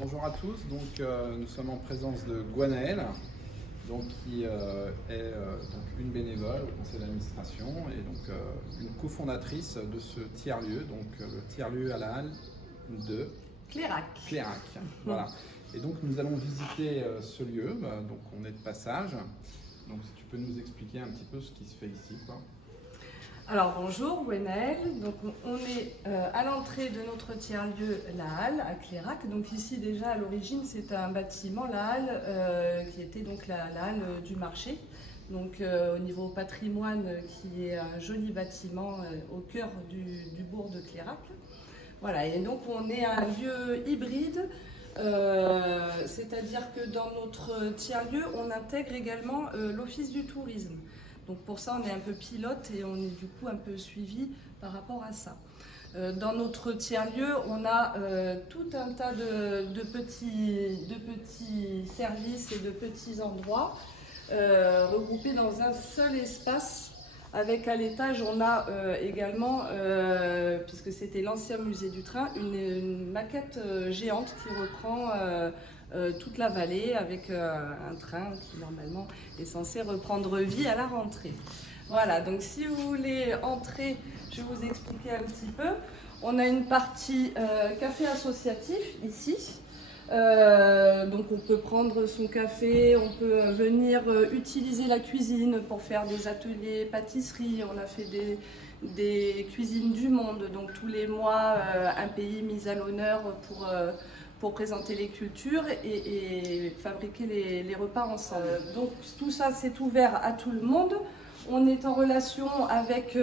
Bonjour à tous, nous sommes en présence de Gwenaëlle, qui est une bénévole au conseil d'administration et une cofondatrice de ce tiers-lieu, le tiers-lieu à la halle de Clérac. Voilà. Et donc nous allons visiter ce lieu, on est de passage. Donc si tu peux nous expliquer un petit peu ce qui se fait ici, quoi. Alors bonjour Gwenaëlle, donc on est à l'entrée de notre tiers-lieu, la halle à Clérac. Donc ici déjà à l'origine c'est un bâtiment, la halle, qui était donc la halle du marché. Donc au niveau patrimoine, qui est un joli bâtiment au cœur du bourg de Clérac. Voilà, et donc on est un lieu hybride, c'est-à-dire que dans notre tiers-lieu on intègre également l'office du tourisme. Donc pour ça, on est un peu pilote et on est du coup un peu suivi par rapport à ça. Dans notre tiers-lieu, on a tout un tas de petits services et de petits endroits regroupés dans un seul espace. Avec à l'étage, on a également, puisque c'était l'ancien musée du train, une maquette géante qui reprend toute la vallée avec un train qui normalement est censé reprendre vie à la rentrée. Voilà, donc si vous voulez entrer, je vais vous expliquer un petit peu. On a une partie café associatif ici. Donc on peut prendre son café, on peut venir utiliser la cuisine pour faire des ateliers pâtisserie. On a fait des cuisines du monde, donc tous les mois un pays mis à l'honneur pour présenter les cultures et fabriquer les repas ensemble. Donc tout ça c'est ouvert à tout le monde. On est en relation avec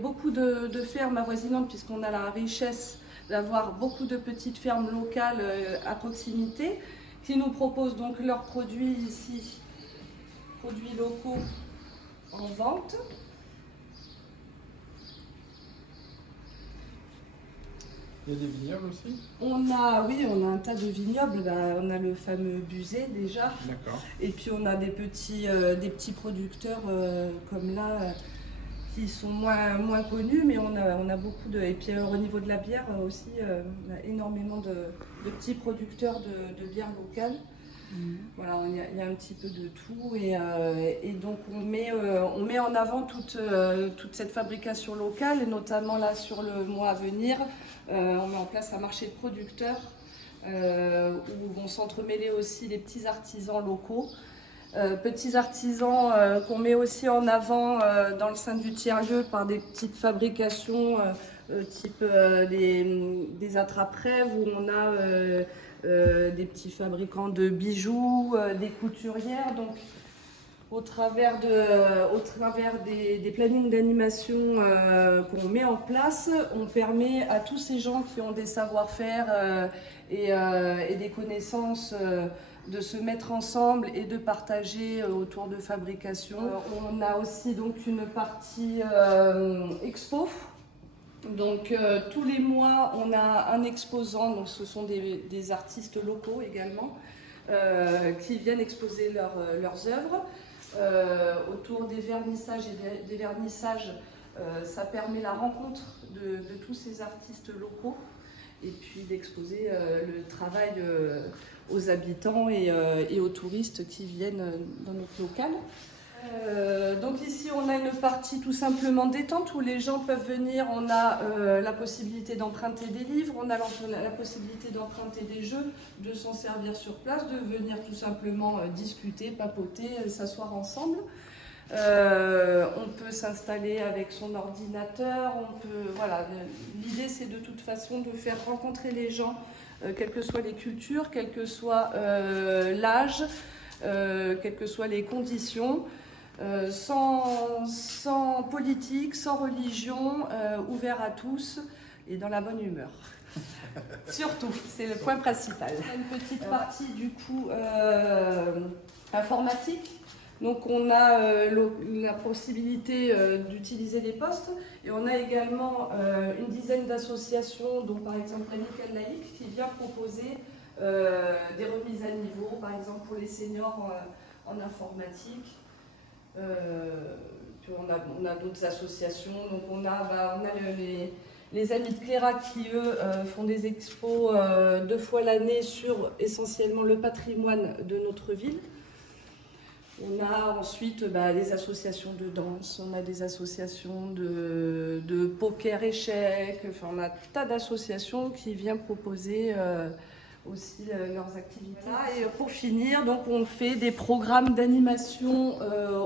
beaucoup de fermes avoisinantes puisqu'on a la richesse d'avoir beaucoup de petites fermes locales à proximité qui nous proposent donc leurs produits ici, produits locaux en vente. Il y a des vignobles aussi? On a un tas de vignobles. On a le fameux Buzet déjà. D'accord. Et puis on a des petits producteurs comme là qui sont moins connus, mais on a beaucoup de... Et puis au niveau de la bière aussi, on a énormément de petits producteurs de bière locale. Voilà, il y a un petit peu de tout et donc on met en avant toute cette fabrication locale, et notamment là sur le mois à venir, on met en place un marché de producteurs où vont s'entremêler aussi les petits artisans locaux. Petits artisans qu'on met aussi en avant dans le sein du tiers-lieu par des petites fabrications type des attrape-rêves où on a des petits fabricants de bijoux, des couturières. Donc au travers des plannings d'animation qu'on met en place, on permet à tous ces gens qui ont des savoir-faire et des connaissances de se mettre ensemble et de partager autour de fabrication. On a aussi donc une partie expo. Donc tous les mois on a un exposant, donc ce sont des artistes locaux également qui viennent exposer leurs œuvres. Autour des vernissages et des vernissages, ça permet la rencontre de tous ces artistes locaux et puis d'exposer le travail aux habitants et aux touristes qui viennent dans notre local. Donc ici on a une partie tout simplement détente où les gens peuvent venir, on a la possibilité d'emprunter des livres, on a la possibilité d'emprunter des jeux, de s'en servir sur place, de venir tout simplement discuter, papoter, s'asseoir ensemble. On peut s'installer avec son ordinateur, voilà. L'idée c'est de toute façon de faire rencontrer les gens, quelles que soient les cultures, quel que soit l'âge, quelles que soient les conditions. Sans politique, sans religion, ouvert à tous et dans la bonne humeur. Surtout, c'est le point principal. Une petite partie du coup informatique. Donc on a la possibilité d'utiliser les postes et on a également une dizaine d'associations, dont par exemple Amical Laïque qui vient proposer des remises à niveau, par exemple pour les seniors en informatique. Puis on a d'autres associations, donc on a les amis de Clérac qui, eux, font des expos 2 fois l'année sur essentiellement le patrimoine de notre ville. On a ensuite les associations de danse, on a des associations de poker échecs, enfin on a un tas d'associations qui viennent proposer aussi leurs activités. Et pour finir, donc on fait des programmes d'animation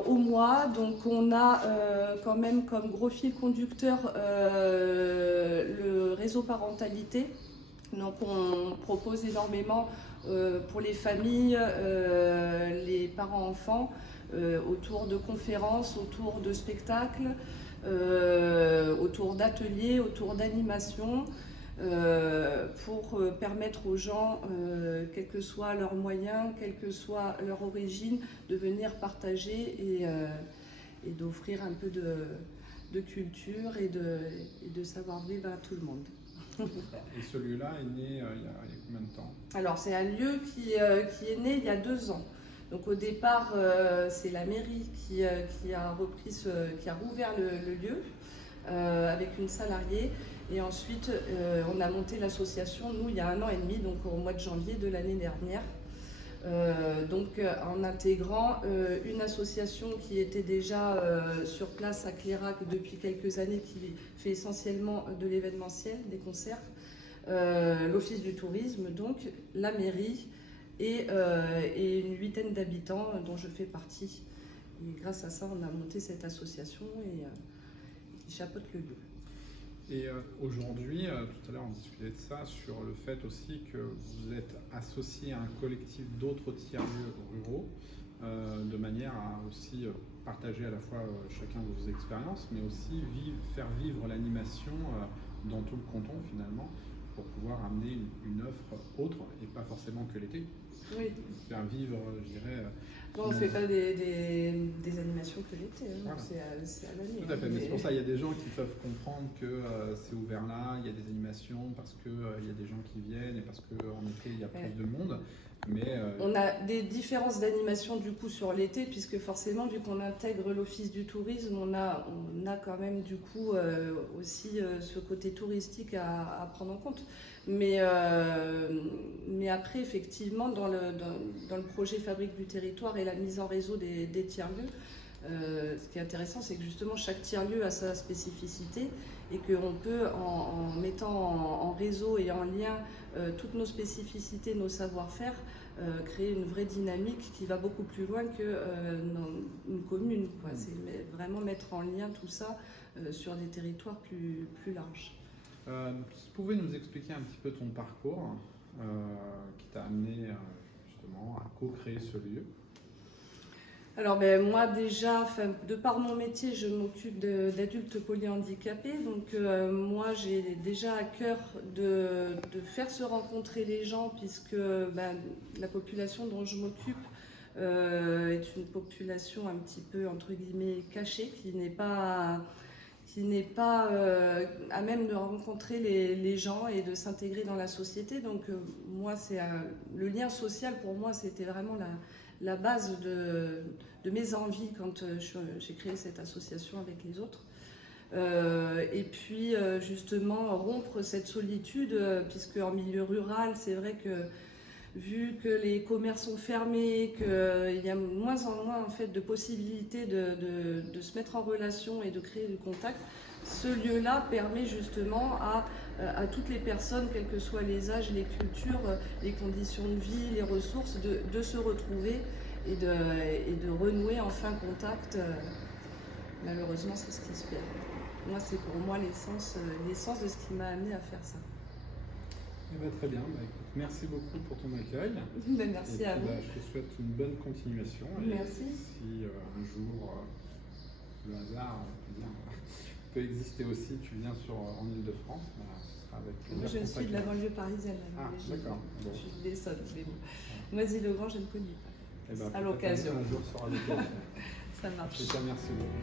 au mois. Donc on a quand même comme gros fil conducteur le réseau parentalité. Donc on propose énormément pour les familles, les parents-enfants, autour de conférences, autour de spectacles, autour d'ateliers, autour d'animations, pour permettre aux gens, quels que soient leurs moyens, quelle que soit leur origine, de venir partager et d'offrir un peu de culture et de savoir-vivre à tout le monde. Et ce lieu-là est né il y a combien de temps? Alors c'est un lieu qui est né il y a 2 ans. Donc au départ, c'est la mairie qui a rouvert le lieu avec une salariée. Et ensuite, on a monté l'association, nous, il y a 1 an et demi, donc au mois de janvier de l'année dernière. En intégrant une association qui était déjà sur place à Clérac depuis quelques années, qui fait essentiellement de l'événementiel, des concerts, l'Office du tourisme, donc la mairie et une 8aine d'habitants dont je fais partie. Et grâce à ça, on a monté cette association qui chapeaute le lieu. Et aujourd'hui, tout à l'heure on discutait de ça, sur le fait aussi que vous êtes associé à un collectif d'autres tiers-lieux ruraux, de manière à aussi partager à la fois chacun de vos expériences, mais aussi faire vivre l'animation dans tout le canton finalement, pour pouvoir amener une offre autre et pas forcément que l'été. Oui. Faire vivre, je dirais... On ne fait pas des animations que l'été, hein. Voilà. C'est à l'année. Tout à fait, mais c'est pour ça qu'il y a des gens qui peuvent comprendre que c'est ouvert là, il y a des animations parce qu'il y a des gens qui viennent et parce qu'en été il y a plus de monde. Mais, on a des différences d'animation du coup sur l'été, puisque forcément vu qu'on intègre l'Office du tourisme, on a quand même du coup aussi ce côté touristique à prendre en compte. Mais après effectivement dans le projet Fabrique du territoire et la mise en réseau des tiers-lieux, ce qui est intéressant, c'est que justement chaque tiers-lieu a sa spécificité et qu'on peut, en mettant en réseau et en lien toutes nos spécificités, nos savoir-faire, créer une vraie dynamique qui va beaucoup plus loin qu'une commune, quoi. C'est vraiment mettre en lien tout ça sur des territoires plus larges. Si tu pouvais nous expliquer un petit peu ton parcours qui t'a amené justement à co-créer ce lieu. Alors moi déjà, de par mon métier, je m'occupe d'adultes polyhandicapés. Donc moi j'ai déjà à cœur de faire se rencontrer les gens, puisque la population dont je m'occupe est une population un petit peu entre guillemets cachée, qui n'est pas à même de rencontrer les gens et de s'intégrer dans la société. Donc moi, le lien social pour moi, c'était vraiment la base de mes envies quand j'ai créé cette association avec les autres. Et puis justement rompre cette solitude, puisque en milieu rural, c'est vrai que vu que les commerces sont fermés, qu'il y a de moins en moins en fait de possibilités de se mettre en relation et de créer du contact, ce lieu-là permet justement à toutes les personnes, quels que soient les âges, les cultures, les conditions de vie, les ressources, de se retrouver et de renouer enfin contact. Malheureusement, c'est ce qui se perd. Moi, c'est pour moi l'essence de ce qui m'a amené à faire ça. Très bien, écoute, merci beaucoup pour ton accueil. Merci à vous. Je te souhaite une bonne continuation. Merci. Et si un jour le hasard peut exister aussi, tu viens en Ile-de-France, ce sera avec plaisir. Moi, je suis de la banlieue parisienne. Ah, d'accord. Bon. Je suis de l'Essonne. Noisy-le-Grand, je ne connais pas. À l'occasion. Un jour sera l'occasion. Ça marche. Je te remercie beaucoup.